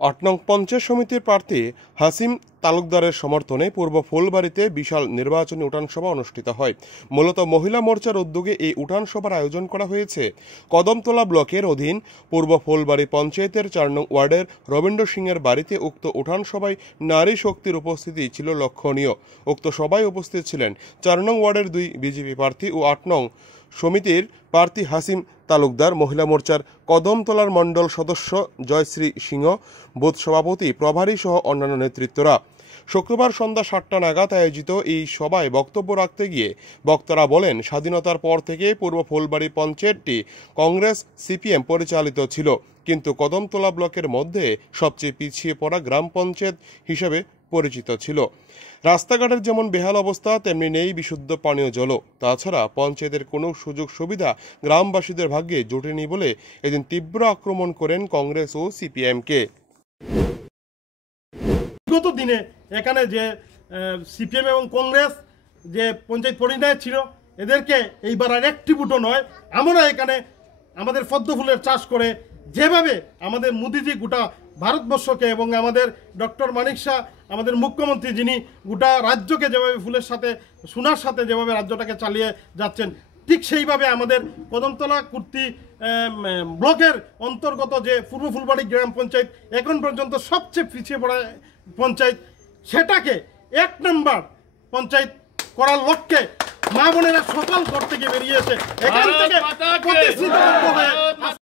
৮ নং পঞ্চায়েত সমিতির প্রার্থী হাসিম তালুকদারের সমর্থনে পূর্ব ফুলবাড়িতে বিশাল নির্বাচনী উঠানসভা অনুষ্ঠিত হয়। মূলত মহিলা মোর্চার উদ্যোগে এই উঠানসভার আয়োজন করা হয়েছে। কদমতলা ব্লকের অধীন পূর্ব ফুলবাড়ি পঞ্চায়েতের ৪ নং ওয়ার্ডের রবীন্দ্র সিংয়ের বাড়িতে উক্ত উঠানসভায় নারী শক্তির উপস্থিতি ছিল লক্ষণীয়। উক্ত সভায় উপস্থিত ছিলেন ৪ নং ওয়ার্ডের ২ বিজেপি প্রার্থী ও ৮ নং সমিতির প্রার্থী হাসিম তালুকদার, মহিলা মোর্চার কদমতলার মণ্ডল সদস্য জয়শ্রী সিংহ, বুথ সভাপতি প্রভারী সহ অন্যান্য নেতৃত্বরা। শুক্রবার সন্ধ্যা ৭টা নাগাদ আয়োজিত এই সভায় বক্তব্য রাখতে গিয়ে বক্তারা বলেন, স্বাধীনতার পর থেকে পূর্ব ফুলবাড়ি পঞ্চায়েতটি কংগ্রেস সিপিএম পরিচালিত ছিল, কিন্তু কদমতলা ব্লকের মধ্যে সবচেয়ে পিছিয়ে পড়া গ্রাম পঞ্চায়েত হিসেবে পরিচিত ছিল। রাস্তাঘাটের যেমন বেহাল অবস্থা, তেমনি নেই বিশুদ্ধ পানীয় জলও। তাছাড়া পঞ্চায়েতের কোনো সুযোগ সুবিধা গ্রামবাসীদের ভাগ্যে জোটেনি বলে এদিন তীব্র আক্রমণ করেন কংগ্রেস ও সিপিএমকে। বিগত দিনে এখানে যে সিপিএম এবং কংগ্রেস যে পঞ্চায়েত পরিণয় ছিল, এদেরকে এইবার আর একটি ভোটও নয়, আমরা এখানে আমাদের পদ্ম ফুলের চাষ করে যেভাবে আমাদের মোদিজি গোটা ভারতবর্ষকে এবং আমাদের ডক্টর মানিক শাহ আমাদের মুখ্যমন্ত্রী, যিনি গোটা রাজ্যকে যেভাবে ফুলের সাথে সোনার সাথে যেভাবে রাজ্যটাকে চালিয়ে যাচ্ছেন, ঠিক সেইভাবে আমাদের কদমতলা কুর্তি ব্লকের অন্তর্গত যে পূর্ব ফুলবাড়ি গ্রাম পঞ্চায়েত এখন পর্যন্ত সবচেয়ে পিছিয়ে পড়া পঞ্চায়েত, সেটাকে ১ নম্বর পঞ্চায়েত করার লক্ষ্যে মা বোনেরা সকাল ঘর থেকে বেরিয়েছে, এখান থেকে প্রতিষ্ঠিত হয়ে